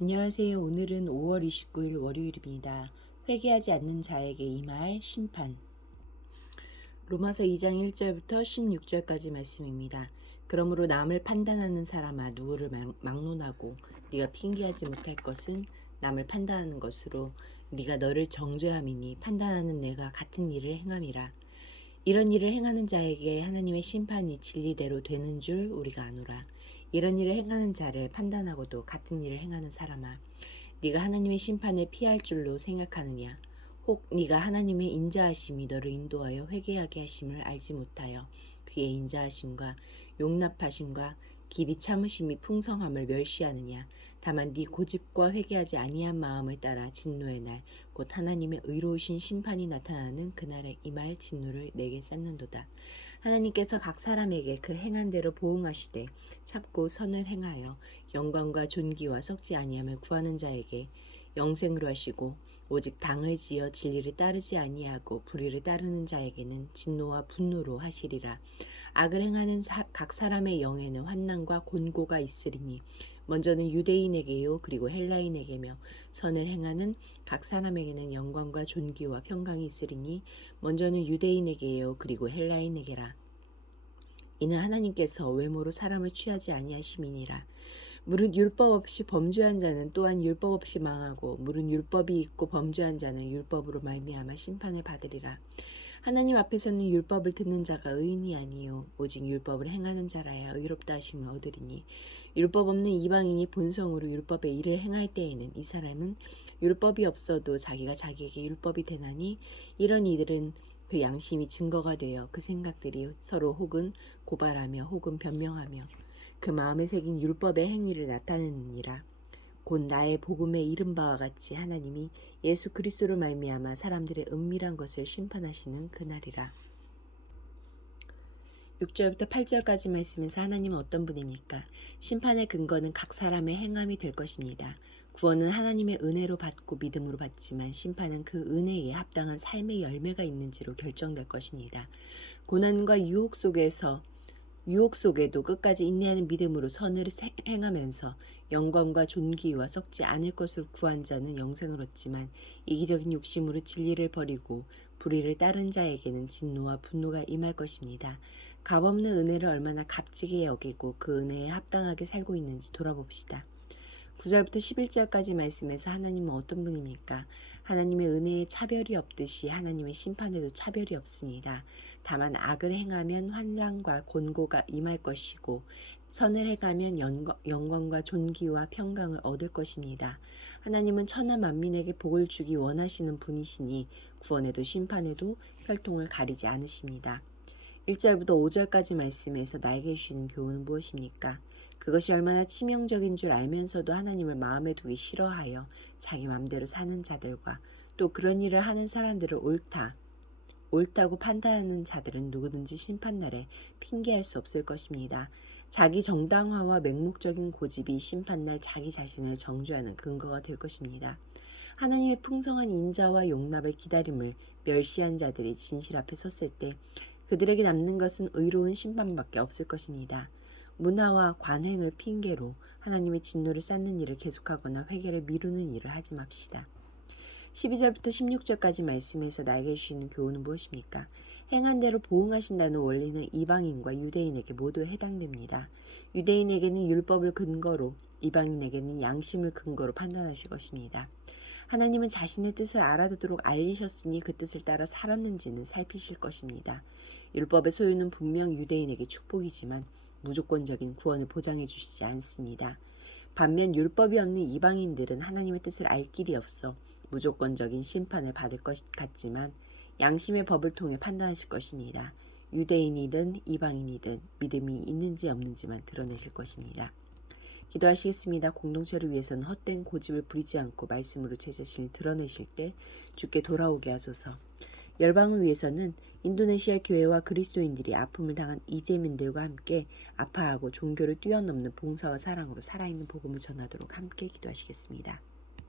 안녕하세요. 오늘은 5월 29일 월요일입니다. 회개하지 않는 자에게 임할 심판. 로마서 2장 1절부터 16절까지 말씀입니다. 그러므로 남을 판단하는 사람아 누구를 막론하고 네가 핑계하지 못할 것은 남을 판단하는 것으로 네가 너를 정죄함이니 판단하는 내가 같은 일을 행함이라. 이런 일을 행하는 자에게 하나님의 심판이 진리대로 되는 줄 우리가 아노라. 이런 일을 행하는 자를 판단하고도 같은 일을 행하는 사람아, 네가 하나님의 심판을 피할 줄로 생각하느냐? 혹 네가 하나님의 인자하심이 너를 인도하여 회개하게 하심을 알지 못하여 그의 인자하심과 용납하심과 길이 참으심이 풍성함을 멸시하느냐? 다만 네 고집과 회개하지 아니한 마음을 따라 진노의 날 곧 하나님의 의로우신 심판이 나타나는 그날에 임할 진노를 내게 쌓는도다. 하나님께서 각 사람에게 그 행한 대로 보응하시되 참고 선을 행하여 영광과 존귀와 썩지 아니함을 구하는 자에게 영생으로 하시고 오직 당을 지어 진리를 따르지 아니하고 불의를 따르는 자에게는 진노와 분노로 하시리라. 악을 행하는 각 사람의 영에는 환난과 곤고가 있으리니 먼저는 유대인에게요 그리고 헬라인에게며 선을 행하는 각 사람에게는 영광과 존귀와 평강이 있으리니 먼저는 유대인에게요 그리고 헬라인에게라. 이는 하나님께서 외모로 사람을 취하지 아니하심이니라. 무릇 율법 없이 범죄한 자는 또한 율법 없이 망하고 무릇 율법이 있고 범죄한 자는 율법으로 말미암아 심판을 받으리라. 하나님 앞에서는 율법을 듣는 자가 의인이 아니요 오직 율법을 행하는 자라야 의롭다 하심을 얻으리니 율법 없는 이방인이 본성으로 율법의 일을 행할 때에는 이 사람은 율법이 없어도 자기가 자기에게 율법이 되나니 이런 이들은 그 양심이 증거가 되어 그 생각들이 서로 혹은 고발하며 혹은 변명하며 그 마음에 새긴 율법의 행위를 나타내느니라. 곧 나의 복음에 이른 바와 같이 하나님이 예수 그리스도로 말미암아 사람들의 은밀한 것을 심판하시는 그날이라. 6절부터 8절까지 말씀에서 하나님은 어떤 분입니까? 심판의 근거는 각 사람의 행함이 될 것입니다. 구원은 하나님의 은혜로 받고 믿음으로 받지만 심판은 그 은혜에 합당한 삶의 열매가 있는지로 결정될 것입니다. 고난과 유혹 속에도 끝까지 인내하는 믿음으로 선을 행하면서 영광과 존귀와 썩지 않을 것을 구한 자는 영생을 얻지만 이기적인 욕심으로 진리를 버리고 불의를 따른 자에게는 진노와 분노가 임할 것입니다. 값없는 은혜를 얼마나 값지게 여기고 그 은혜에 합당하게 살고 있는지 돌아봅시다. 9절부터 11절까지 말씀에서 하나님은 어떤 분입니까? 하나님의 은혜에 차별이 없듯이 하나님의 심판에도 차별이 없습니다. 다만 악을 행하면 환난과 곤고가 임할 것이고 선을 행하면 영광과 존귀와 평강을 얻을 것입니다. 하나님은 천하 만민에게 복을 주기 원하시는 분이시니 구원에도 심판에도 혈통을 가리지 않으십니다. 1절부터 5절까지 말씀에서 나에게 주시는 교훈은 무엇입니까? 그것이 얼마나 치명적인 줄 알면서도 하나님을 마음에 두기 싫어하여 자기 맘대로 사는 자들과 또 그런 일을 하는 사람들을 옳다고 판단하는 자들은 누구든지 심판날에 핑계할 수 없을 것입니다. 자기 정당화와 맹목적인 고집이 심판날 자기 자신을 정죄하는 근거가 될 것입니다. 하나님의 풍성한 인자와 용납을 기다림을 멸시한 자들이 진실 앞에 섰을 때 그들에게 남는 것은 의로운 심판밖에 없을 것입니다. 문화와 관행을 핑계로 하나님의 진노를 쌓는 일을 계속하거나 회개를 미루는 일을 하지 맙시다. 12절부터 16절까지 말씀에서 나에게 주시는 교훈은 무엇입니까? 행한 대로 보응하신다는 원리는 이방인과 유대인에게 모두 해당됩니다. 유대인에게는 율법을 근거로, 이방인에게는 양심을 근거로 판단하실 것입니다. 하나님은 자신의 뜻을 알아듣도록 알리셨으니 그 뜻을 따라 살았는지는 살피실 것입니다. 율법의 소유는 분명 유대인에게 축복이지만 무조건적인 구원을 보장해 주시지 않습니다. 반면 율법이 없는 이방인들은 하나님의 뜻을 알 길이 없어 무조건적인 심판을 받을 것 같지만 양심의 법을 통해 판단하실 것입니다. 유대인이든 이방인이든 믿음이 있는지 없는지만 드러내실 것입니다. 기도하시겠습니다. 공동체를 위해서는 헛된 고집을 부리지 않고 말씀으로 제 자신을 드러내실 때 주께 돌아오게 하소서. 열방을 위해서는 인도네시아 교회와 그리스도인들이 아픔을 당한 이재민들과 함께 아파하고 종교를 뛰어넘는 봉사와 사랑으로 살아있는 복음을 전하도록 함께 기도하시겠습니다.